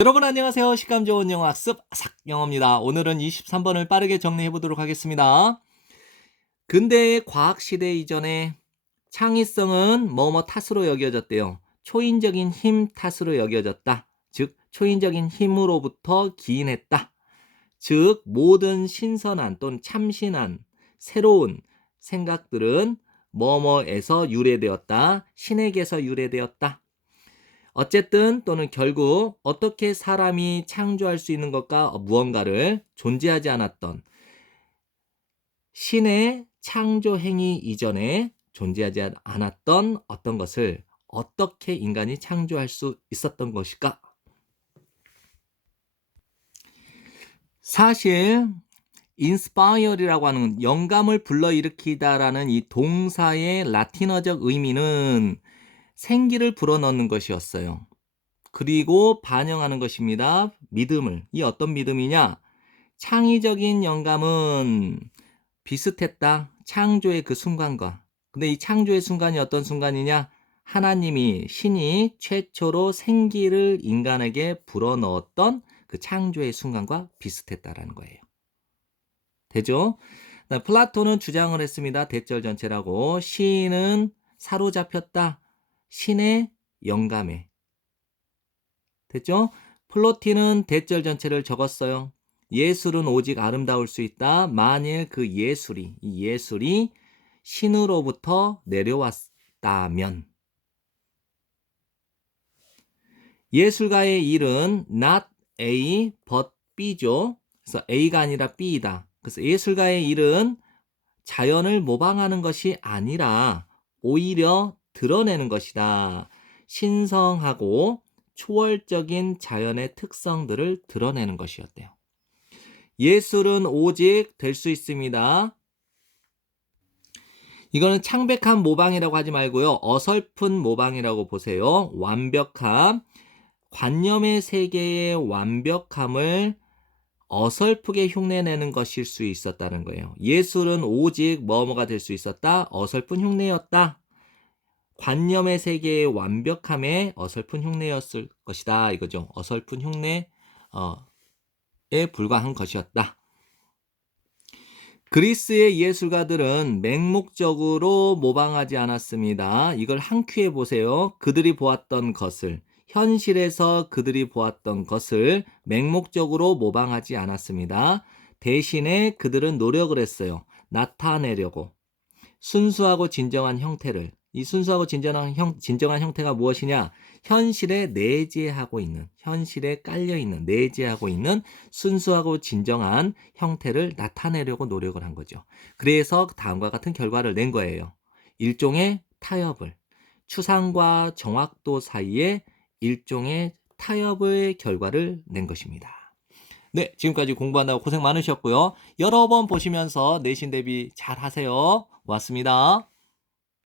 여러분 안녕하세요. 식감 좋은 영어 학습 아삭영어입니다. 오늘은 23번을 빠르게 정리해 보도록 하겠습니다. 근대의 과학 시대 이전에 창의성은 뭐뭐 탓으로 여겨졌대요. 초인적인 힘 탓으로 여겨졌다. 즉 초인적인 힘으로부터 기인했다. 즉 모든 신선한 또는 참신한 새로운 생각들은 뭐뭐에서 유래되었다. 신에게서 유래되었다. 어쨌든 또는 결국 어떻게 사람이 창조할 수 있는 것과 무언가를 존재하지 않았던 신의 창조 행위 이전에 존재하지 않았던 어떤 것을 어떻게 인간이 창조할 수 있었던 것일까? 사실 inspire이라고 하는 영감을 불러일으키다라는 이 동사의 라틴어적 의미는 생기를 불어넣는 것이었어요. 그리고 반영하는 것입니다. 믿음을. 이 어떤 믿음이냐? 창의적인 영감은 비슷했다. 창조의 그 순간과. 근데 이 창조의 순간이 어떤 순간이냐? 하나님이, 신이 최초로 생기를 인간에게 불어넣었던 그 창조의 순간과 비슷했다라는 거예요. 되죠? 플라톤은 주장을 했습니다. 대절 전체라고. 시인은 사로잡혔다. 신의 영감에. 됐죠? 플로티는 대절 전체를 적었어요. 예술은 오직 아름다울 수 있다. 만일 그 이 예술이 신으로부터 내려왔다면. 예술가의 일은 not A but B죠. 그래서 A가 아니라 B이다. 그래서 예술가의 일은 자연을 모방하는 것이 아니라 오히려 드러내는 것이다. 신성하고 초월적인 자연의 특성들을 드러내는 것이었대요. 예술은 오직 될 수 있습니다. 이거는 창백한 모방이라고 하지 말고요. 어설픈 모방이라고 보세요. 완벽함, 관념의 세계의 완벽함을 어설프게 흉내내는 것일 수 있었다는 거예요. 예술은 오직 뭐뭐가 될 수 있었다. 어설픈 흉내였다. 관념의 세계의 완벽함에 어설픈 흉내였을 것이다. 이거죠. 어설픈 흉내에 불과한 것이었다. 그리스의 예술가들은 맹목적으로 모방하지 않았습니다. 이걸 한 큐에 보세요. 그들이 보았던 것을, 현실에서 그들이 보았던 것을 맹목적으로 모방하지 않았습니다. 대신에 그들은 노력을 했어요. 나타내려고. 순수하고 진정한 형태를. 이 순수하고 진정한 형태가 무엇이냐? 현실에 내재하고 있는, 현실에 깔려있는, 내재하고 있는 순수하고 진정한 형태를 나타내려고 노력을 한 거죠. 그래서 다음과 같은 결과를 낸 거예요. 일종의 타협을, 추상과 정확도 사이에 일종의 타협의 결과를 낸 것입니다. 네, 지금까지 공부한다고 고생 많으셨고요. 여러 번 보시면서 내신 대비 잘 하세요. 고맙습니다.